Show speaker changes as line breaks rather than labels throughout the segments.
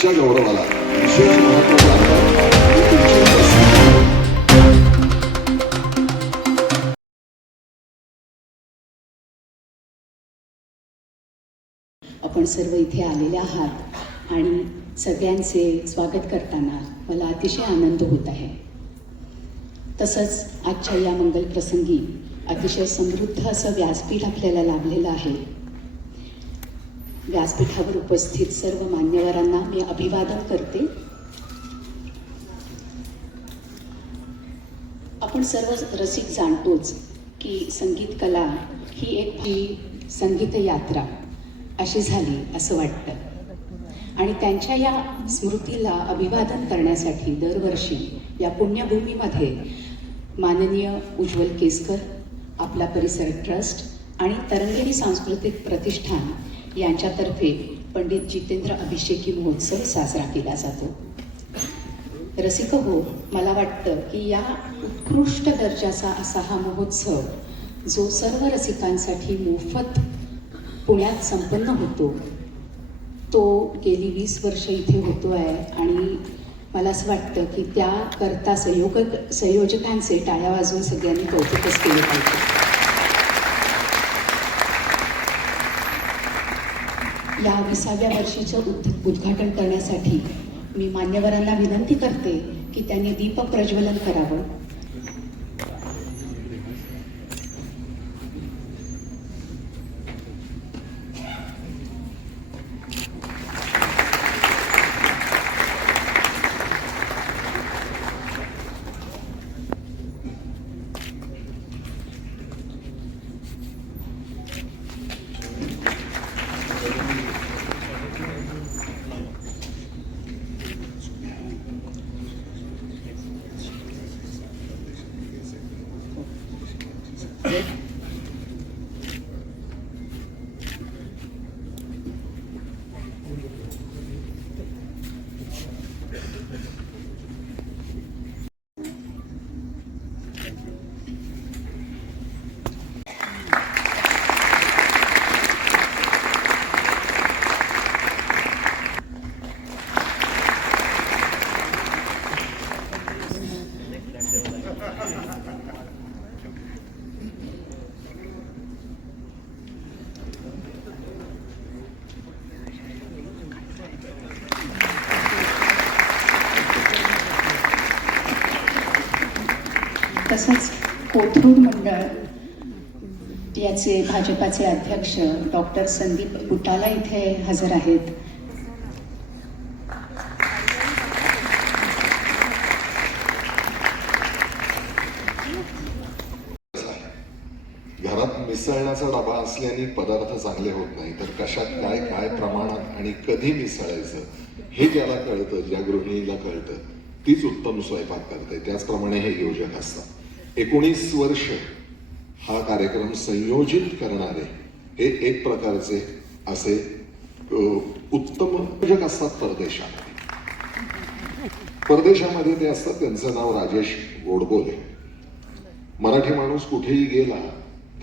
आजच्या गौरवाला. विशेष महत्त्व लागतं
आपण सर्व इथे आलेले आहात आणि सगळ्यांचे स्वागत करताना मला अतिशय आनंद होत आहे. तसंच आजच्या या मंगल प्रसंगी अतिशय समृद्ध असं व्यासपीठ आपल्याला लाभलेलं आहे. व्यासपीठावर उपस्थित सर्व मान्यवरांना मी अभिवादन करते. आपण सर्व रसिक जाणतोच की संगीत कला ही एक ही संगीत यात्रा अशी झाली असं वाटतं. आणि त्यांच्या या स्मृतीला अभिवादन करण्यासाठी दरवर्षी या पुण्यभूमीमध्ये माननीय उज्ज्वल केसकर आपला परिसर ट्रस्ट आणि तरंगिणी सांस्कृतिक प्रतिष्ठान यांच्यातर्फे पंडित जितेंद्र अभिषेकी महोत्सव साजरा केला जातो. रसिक हो मला वाटतं की या उत्कृष्ट दर्जाचा असा हा महोत्सव जो सर्व रसिकांसाठी मोफत पुण्यात संपन्न होतो तो गेली वीस वर्ष इथे होतो आहे आणि मला असं वाटतं की त्याकरता संयोग संयोजकांचे टाळ्या वाजवून सगळ्यांनी कौतुकच केले पाहिजे. या विसाव्या वर्षीचं उद् उद्घाटन करण्यासाठी मी मान्यवरांना विनंती करते की त्यांनी दीप प्रज्वलन करावं. तसंच कोथरूड मंडळ याचे भाजपाचे अध्यक्ष डॉक्टर संदीप बुटाला इथे हजर आहेत.
घरात मिसळण्याचा डबा असल्याने पदार्थ चांगले होत नाही. तर कशात काय काय प्रमाणात आणि कधी मिसळायचं हे ज्याला कळतं ज्या गृहिणीला कळतं. तीच उत्तम स्वयंपाक करते. त्याचप्रमाणे हे योजक असतात. एकोणीस वर्ष हा कार्यक्रम संयोजित करणारे हे एक प्रकारचे असे उत्तम योजक असतात परदेशामध्ये. परदेशामध्ये ते असतात त्यांचं नाव राजेश गोडबोले. मराठी माणूस कुठेही गेला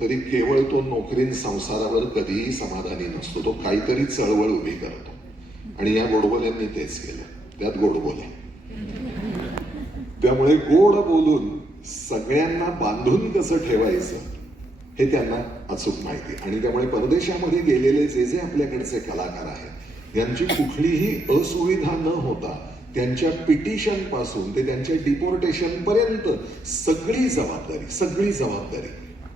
तरी केवळ तो नोकरीन संसारावर कधीही समाधानी नसतो तो काहीतरी चळवळ उभी करतो. आणि या गोडबोल्यांनी तेच केलं त्यात गोडबोले. त्यामुळे गोड बोलून सगळ्यांना बांधून कसं ठेवायचं हे त्यांना अचूक माहिती. आणि त्यामुळे परदेशामध्ये गेलेले जे जे आपल्याकडचे कलाकार आहेत यांची कुठलीही असुविधा न होता त्यांच्या पिटिशनपासून ते त्यांच्या डिपोर्टेशन पर्यंत सगळी जबाबदारी सगळी जबाबदारी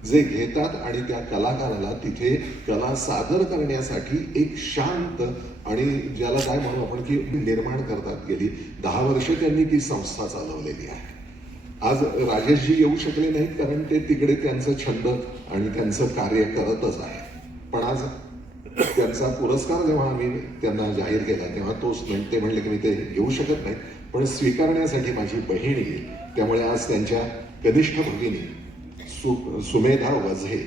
जे घेतात आणि त्या कलाकाराला तिथे कला सादर करण्यासाठी एक शांत आणि ज्याला काय म्हणू आपण की निर्माण करतात गेली दहा वर्ष त्यांनी ती संस्था चालवलेली आहे. आज राजेशजी येऊ शकले नाहीत कारण ते तिकडे त्यांचं छंद आणि त्यांचं कार्य करतच आहे पण आज त्यांचा पुरस्कार जेव्हा आम्ही त्यांना जाहीर केला तेव्हा तोच ते म्हणले की मी ते येऊ शकत नाही पण स्वीकारण्यासाठी माझी बहीण येईल. त्यामुळे आज त्यांच्या कनिष्ठ भगिनी सु सुमेधा वझे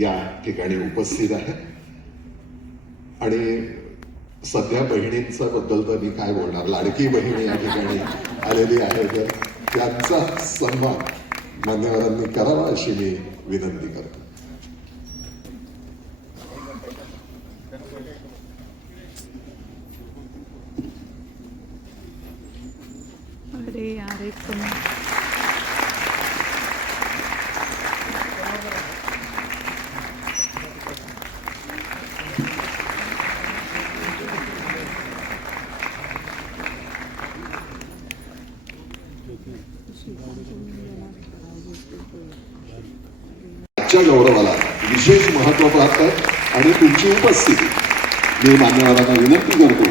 या ठिकाणी उपस्थित आहेत. आणि सध्या बहिणींचा बद्दल तर मी काय बोलणार? लाडकी बहीण या ठिकाणी आलेली आहे तर त्याचा सन्मान मान्यवरांनी करावा अशी मी विनंती करतो.
अरे यार एक
आजच्या गौरवाला विशेष महत्त्व पाहतात आणि तुमची उपस्थिती मी मान्यवरांना विनंती करतो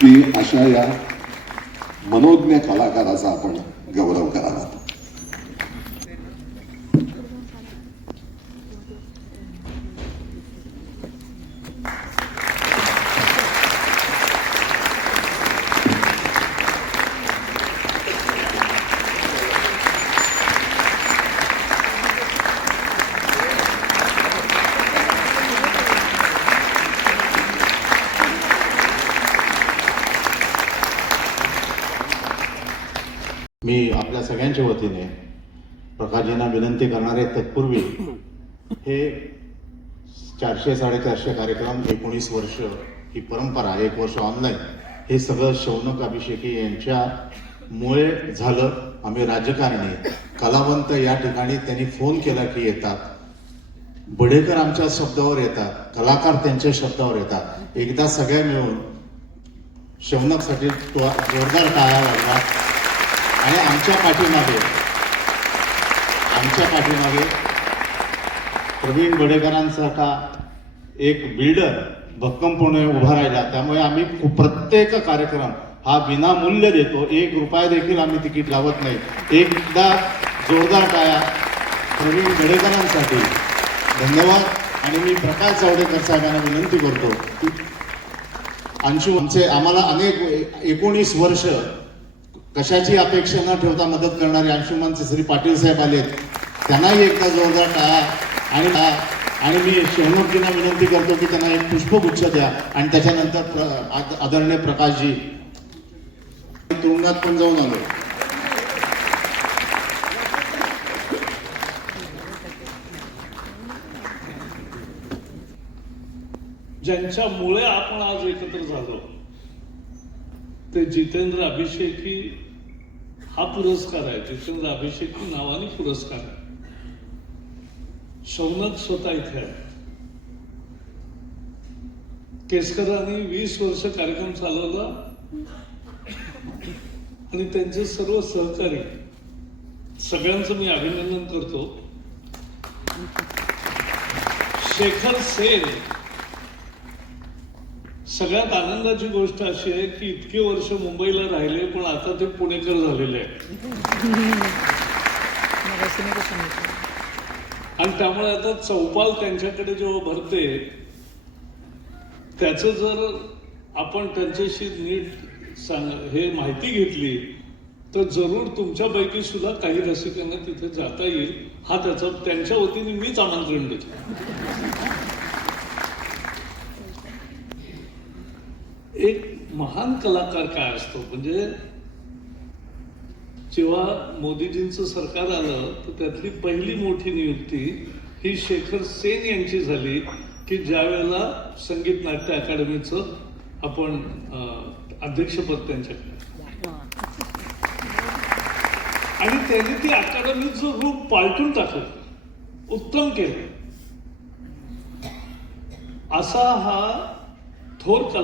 की अशा या मनोज्ञ कलाकाराचा आपण गौरव करावा
मी आपल्या सगळ्यांच्या वतीने प्रकाशजींना विनंती करणारे तत्पूर्वी हे चारशे साडेचारशे कार्यक्रम एकोणीस वर्ष ही परंपरा एक वर्ष ऑनलाईन हे सगळं शौनक अभिषेकी यांच्यामुळे झालं. आम्ही राजकारणी कलावंत या ठिकाणी त्यांनी फोन केला की येतात. बडेकर आमच्या शब्दावर येतात कलाकार त्यांच्या शब्दावर येतात. एकदा सगळ्या मिळून शौनकसाठी जोरदार टाळ्या लागला. आणि आमच्या पाठीमागे आमच्या पाठीमागे प्रवीण बडेकरांसारखा एक बिल्डर भक्कमपणे उभा राहिला. त्यामुळे आम्ही कु- प्रत्येक कार्यक्रम हा विनामूल्य देतो. एक रुपया देखील आम्ही तिकीट लावत नाही. एकदा जोरदार टाया प्रवीण बडेकरांसाठी धन्यवाद. आणि मी प्रकाश जावडेकर साहेबांना विनंती करतो अंशू आमचे आम्हाला अनेक एकोणीस वर्ष कशाची अपेक्षा न ठेवता मदत करणारे अंशुमान श्री पाटील साहेब आलेत. त्यांनाही एकदा जोरदार टाळा आणि आणि मी शहनोजींना विनंती करतो की त्यांना एक पुष्पगुच्छ द्या. आणि त्याच्यानंतर आदरणीय प्रकाशजी तुरुंगात पण जाऊन आलो.
ज्यांच्यामुळे आपण आज एकत्र झालो ते जितेंद्र अभिषेकी हा पुरस्कार आहे जितेंद्र अभिषेकी नावाने पुरस्कार आहे. सोमनाथ स्वतः इथे आहे. केसकरांनी वीस वर्ष कार्यक्रम चालवला आणि त्यांचे सर्व सहकारी सगळ्यांचं मी अभिनंदन करतो. शेखर सेन सगळ्यात आनंदाची गोष्ट अशी आहे की इतके वर्ष मुंबईला राहिले पण आता ते पुणेकर झालेले आहेत. आणि त्यामुळे आता चौपाल त्यांच्याकडे जेव्हा भरते त्याचं जर आपण त्यांच्याशी नीट सांग हे माहिती घेतली तर जरूर तुमच्यापैकी सुद्धा काही रसिकांना तिथे जाता येईल. हा त्याचा त्यांच्या वतीने मीच आमंत्रण देतो. एक महान कलाकार काय असतो? म्हणजे जेव्हा मोदीजींचं सरकार आलं तर त्यातली पहिली मोठी नियुक्ती ही शेखर सेन यांची झाली की ज्या वेळेला संगीत नाट्य अकादमीचं आपण अध्यक्षपद त्यांच्याकडे. आणि त्यांनी ती अकादमीचं रूप पालटून टाकलं उत्तम केलं. असा हा थोर कला